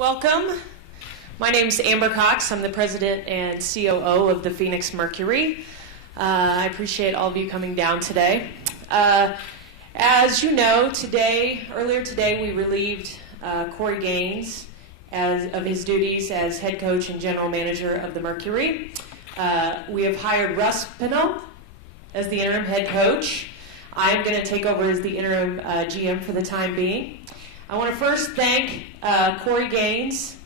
Welcome. My name is Amber Cox. I'm the president and COO of the Phoenix Mercury. I appreciate all of you coming down today. As you know, earlier today, we relieved Corey Gaines of his duties as head coach and general manager of the Mercury. We have hired Russ Pennell as the interim head coach. I'm going to take over as the interim GM for the time being. I want to first thank Corey Gaines.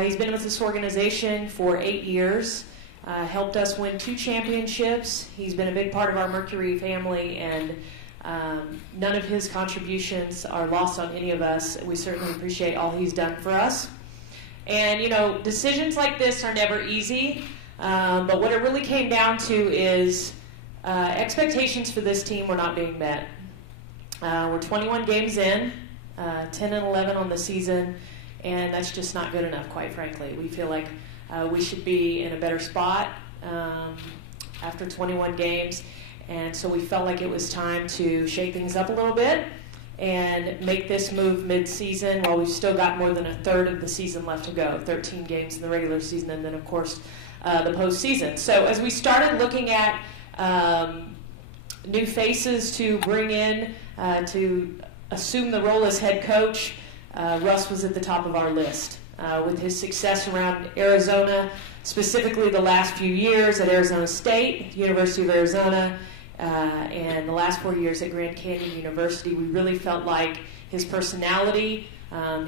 He's been with this organization for 8 years, helped us win 2 championships. He's been a big part of our Mercury family, and none of his contributions are lost on any of us. We certainly appreciate all he's done for us. And, you know, decisions like this are never easy, but what it really came down to is expectations for this team were not being met. We're 21 games in, 10 and 11 on the season, and that's just not good enough, quite frankly. We feel like we should be in a better spot after 21 games, and so we felt like it was time to shake things up a little bit and make this move mid-season while we've still got more than a third of the season left to go, 13 games in the regular season, and then, of course, the postseason. So as we started looking at new faces to bring in to assume the role as head coach, Russ was at the top of our list. With his success around Arizona, specifically the last few years at Arizona State, University of Arizona, and the last 4 years at Grand Canyon University, we really felt like his personality,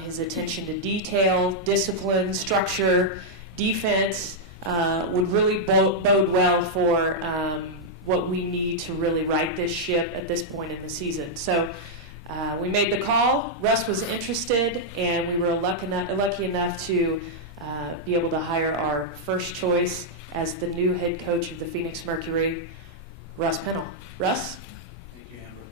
his attention to detail, discipline, structure, defense would really bode well for what we need to really right this ship at this point in the season. So we made the call. Russ was interested, and we were lucky enough to be able to hire our first choice as the new head coach of the Phoenix Mercury, Russ Pennell. Russ? Thank you, Amber.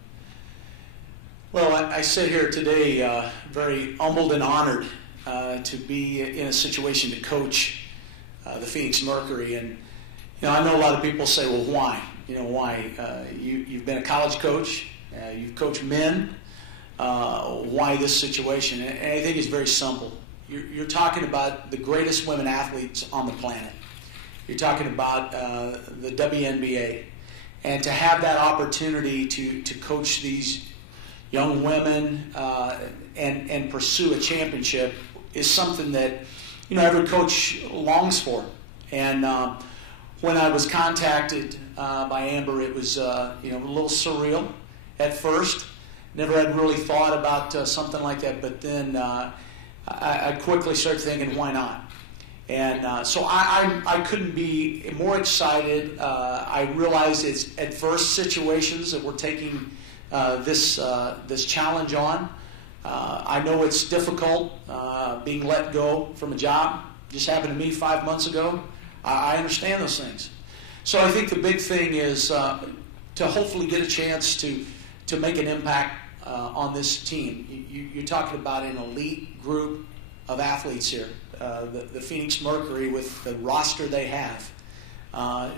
Well, I sit here today very humbled and honored to be in a situation to coach the Phoenix Mercury. And, you know, I know a lot of people say, well, why? You know, why? You've been a college coach. You've coached men. Why this situation? And I think it's very simple. You're talking about the greatest women athletes on the planet. You're talking about the WNBA. And to have that opportunity to coach these young women and pursue a championship is something that, you know, every coach longs for. And when I was contacted by Amber, it was you know, a little surreal at first. Never had really thought about something like that, but then I quickly started thinking, why not? And so I couldn't be more excited. I realize it's adverse situations that we're taking this challenge on. I know it's difficult being let go from a job. Just happened to me 5 months ago. I understand those things. So I think the big thing is to hopefully get a chance to make an impact on this team. You're talking about an elite group of athletes here. The Phoenix Mercury, with the roster they have,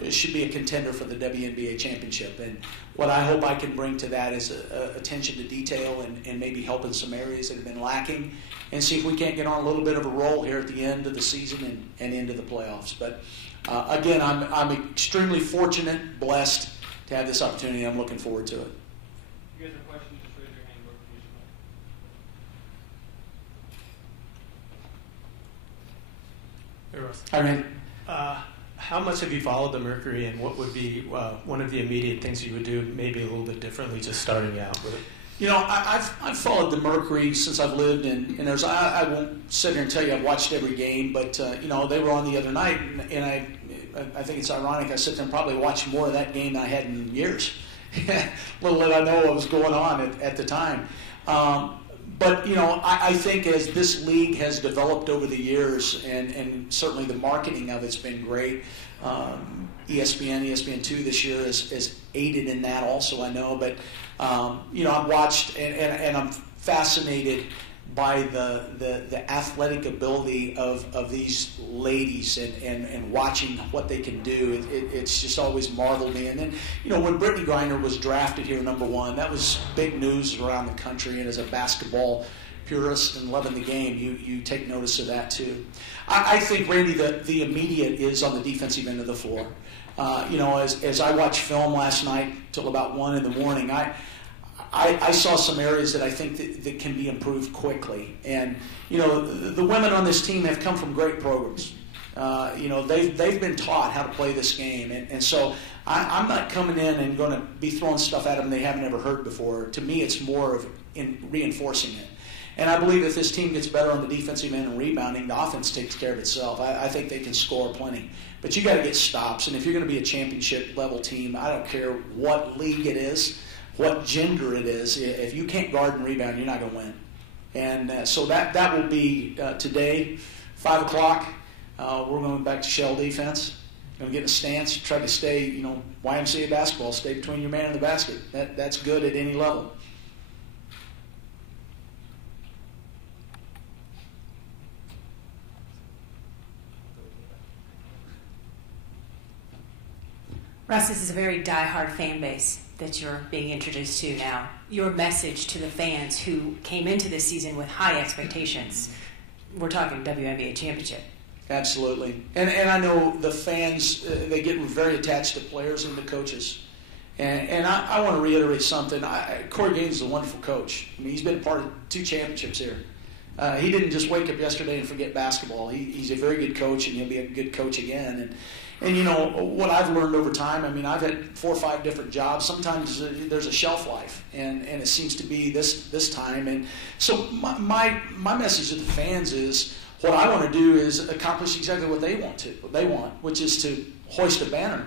it should be a contender for the WNBA championship. And what I hope I can bring to that is attention to detail and maybe help in some areas that have been lacking, and see if we can't get on a little bit of a roll here at the end of the season and into the playoffs. But again, I'm extremely fortunate, blessed to have this opportunity. I'm looking forward to it. If you guys have questions, just raise your hand. Hey, Russ. Hi, man. How much have you followed the Mercury, and what would be one of the immediate things you would do maybe a little bit differently just starting out with it? You know, I've followed the Mercury since I've lived in Arizona. I won't sit here and tell you I've watched every game, but, you know, they were on the other night, and I think it's ironic. I sit there and probably watched more of that game than I had in years. Little did I know what was going on at the time. But, you know, I think as this league has developed over the years, and certainly the marketing of it's been great, ESPN2 this year has aided in that also, I know. But, you know, I've watched, and I'm fascinated by the athletic ability of these ladies and watching what they can do. It's just always marveled me. And then, when Brittany Griner was drafted here #1, that was big news around the country. And as a basketball purist and loving the game, you take notice of that too. I think, Randy, the immediate is on the defensive end of the floor. As I watched film last night till about 1 in the morning, I saw some areas that I think that can be improved quickly. And, the women on this team have come from great programs. They've been taught how to play this game. And so I'm not coming in and going to be throwing stuff at them they haven't ever heard before. To me, it's more of reinforcing it. And I believe if this team gets better on the defensive end and rebounding, the offense takes care of itself. I think they can score plenty. But you got to get stops. And if you're going to be a championship-level team, I don't care what league it is, what gender it is, if you can't guard and rebound, you're not going to win. And so that will be today, 5 o'clock. We're going back to shell defense. Going to get in a stance, try to stay, YMCA basketball, stay between your man and the basket. That's good at any level. Russ, this is a very diehard fan base that you're being introduced to now. Your message to the fans who came into this season with high expectations. We're talking WNBA championship. Absolutely. And I know the fans, they get very attached to players and to coaches. And I want to reiterate something. Corey Gaines is a wonderful coach. I mean, he's been a part of 2 championships here. He didn't just wake up yesterday and forget basketball. He's a very good coach, and he'll be a good coach again. And what I've learned over time, I mean, I've had 4 or 5 different jobs. Sometimes there's a shelf life, and it seems to be this time. And so my message to the fans is, what I want to do is accomplish exactly what they want, which is to hoist a banner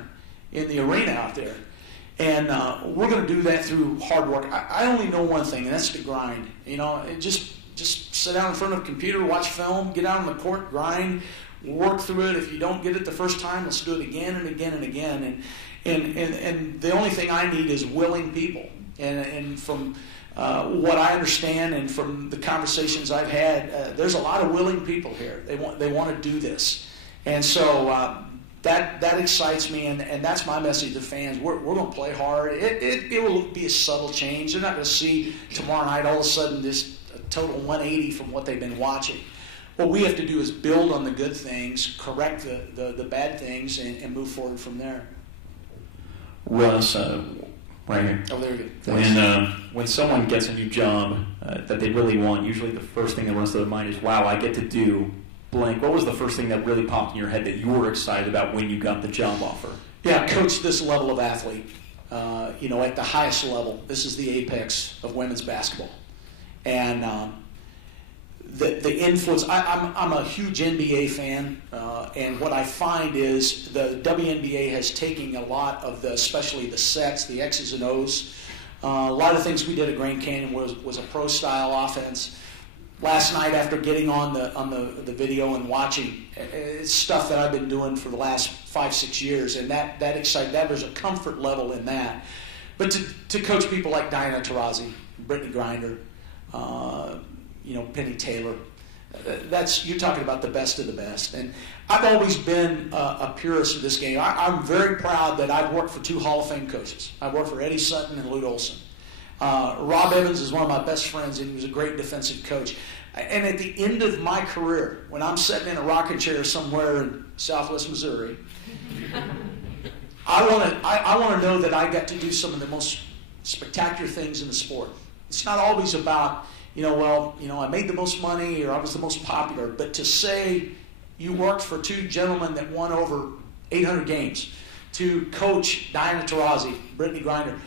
in the arena out there. And we're going to do that through hard work. I only know one thing, and that's to grind. Just sit down in front of a computer, watch film, get out on the court, grind, work through it. If you don't get it the first time, let's do it again and again and again. And the only thing I need is willing people. And from what I understand and from the conversations I've had, there's a lot of willing people here. They want to do this. And so that excites me, and that's my message to fans. We're going to play hard. It will be a subtle change. They're not going to see tomorrow night all of a sudden this total 180 from what they've been watching. What we have to do is build on the good things, correct the bad things, and move forward from there. Russ, right here. Oh, there you go. When someone gets a new job that they really want, usually the first thing that runs through their mind is, wow, I get to do blank. What was the first thing that really popped in your head that you were excited about when you got the job offer? Yeah, coach this level of athlete, at the highest level. This is the apex of women's basketball. And the influence, I'm a huge NBA fan, and what I find is the WNBA has taken a lot of especially the sets, the X's and O's. A lot of things we did at Grand Canyon was a pro-style offense. Last night, after getting on the video and watching, it's stuff that I've been doing for the last 5-6 years, and that excited. That there's a comfort level in that. But to coach people like Diana Taurasi, Brittany Griner, Penny Taylor, you're talking about the best of the best. And I've always been a purist of this game. I'm very proud that I've worked for 2 Hall of Fame coaches. I've worked for Eddie Sutton and Lute Olson. Rob Evans is one of my best friends, and he was a great defensive coach. And at the end of my career, when I'm sitting in a rocking chair somewhere in Southwest Missouri, I want to know that I got to do some of the most spectacular things in the sport. It's not always about, I made the most money or I was the most popular, but to say you worked for 2 gentlemen that won over 800 games, to coach Diana Taurasi, Brittany Griner,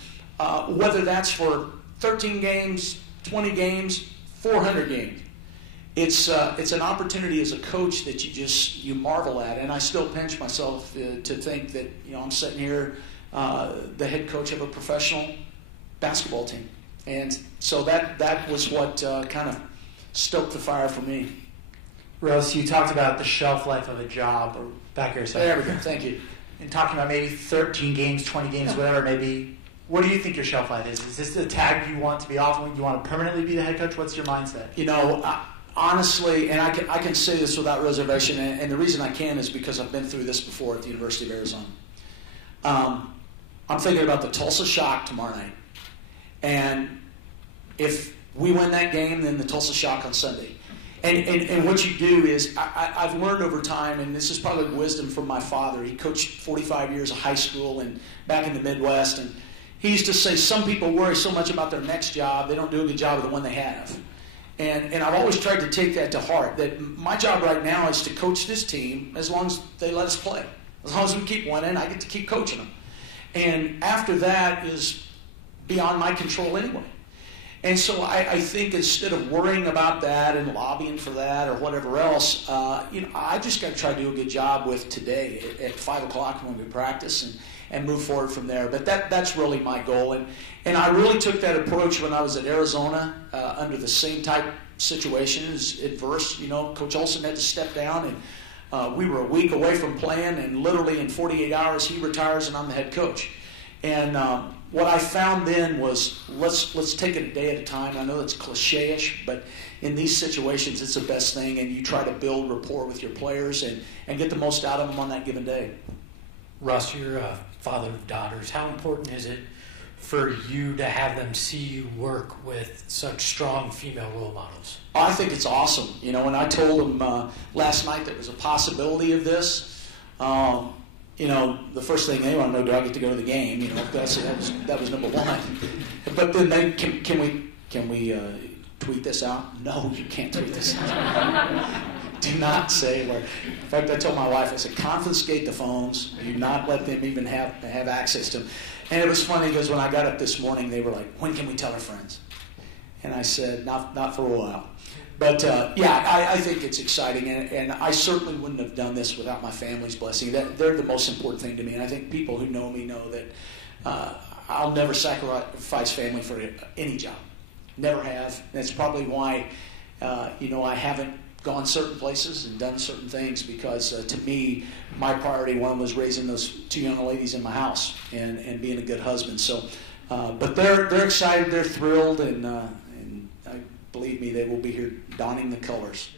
whether that's for 13 games, 20 games, 400 games. It's an opportunity as a coach that you marvel at, and I still pinch myself to think that I'm sitting here, the head coach of a professional basketball team, and so that was what kind of stoked the fire for me. Russ, you talked about the shelf life of a job, or back here a second. There we go. Thank you. And talking about maybe 13 games, 20 games, whatever it may be. What do you think your shelf life is? Is this the tag you want to be off when you want to permanently be the head coach? What's your mindset? You know, honestly, and I can say this without reservation, and the reason I can is because I've been through this before at the University of Arizona. I'm thinking about the Tulsa Shock tomorrow night. And if we win that game, then the Tulsa Shock on Sunday. And what you do is, I've learned over time, and this is probably wisdom from my father. He coached 45 years of high school and back in the Midwest, and he used to say some people worry so much about their next job, they don't do a good job of the one they have. And I've always tried to take that to heart, that my job right now is to coach this team as long as they let us play. As long as we keep winning, I get to keep coaching them. And after that is beyond my control anyway. And so I think instead of worrying about that and lobbying for that or whatever else, I just got to try to do a good job with today at 5 o'clock when we practice and move forward from there. But that's really my goal. And I really took that approach when I was at Arizona under the same type situation as adverse. You know, Coach Olson had to step down, and we were a week away from playing, and literally in 48 hours he retires and I'm the head coach. And what I found then was let's take it a day at a time. I know that's cliche-ish, but in these situations it's the best thing, and you try to build rapport with your players and get the most out of them on that given day. Russ, you're a father of daughters. How important is it for you to have them see you work with such strong female role models? I think it's awesome. You know, when I told them last night there was a possibility of this, you know, the first thing they want to know, do I get to go to the game? You know, that was number one. But then can we tweet this out? No, you can't tweet this out. Do not say where. In fact, I told my wife, I said, confiscate the phones. Do not let them even have access to them. And it was funny because when I got up this morning, they were like, when can we tell our friends? And I said, not for a while. But, I think it's exciting, and I certainly wouldn't have done this without my family's blessing. They're the most important thing to me, and I think people who know me know that I'll never sacrifice family for any job. Never have. And that's probably why, I haven't gone certain places and done certain things, because to me, my priority one was raising those two young ladies in my house and being a good husband. So, but they're excited, they're thrilled, and believe me, they will be here donning the colors.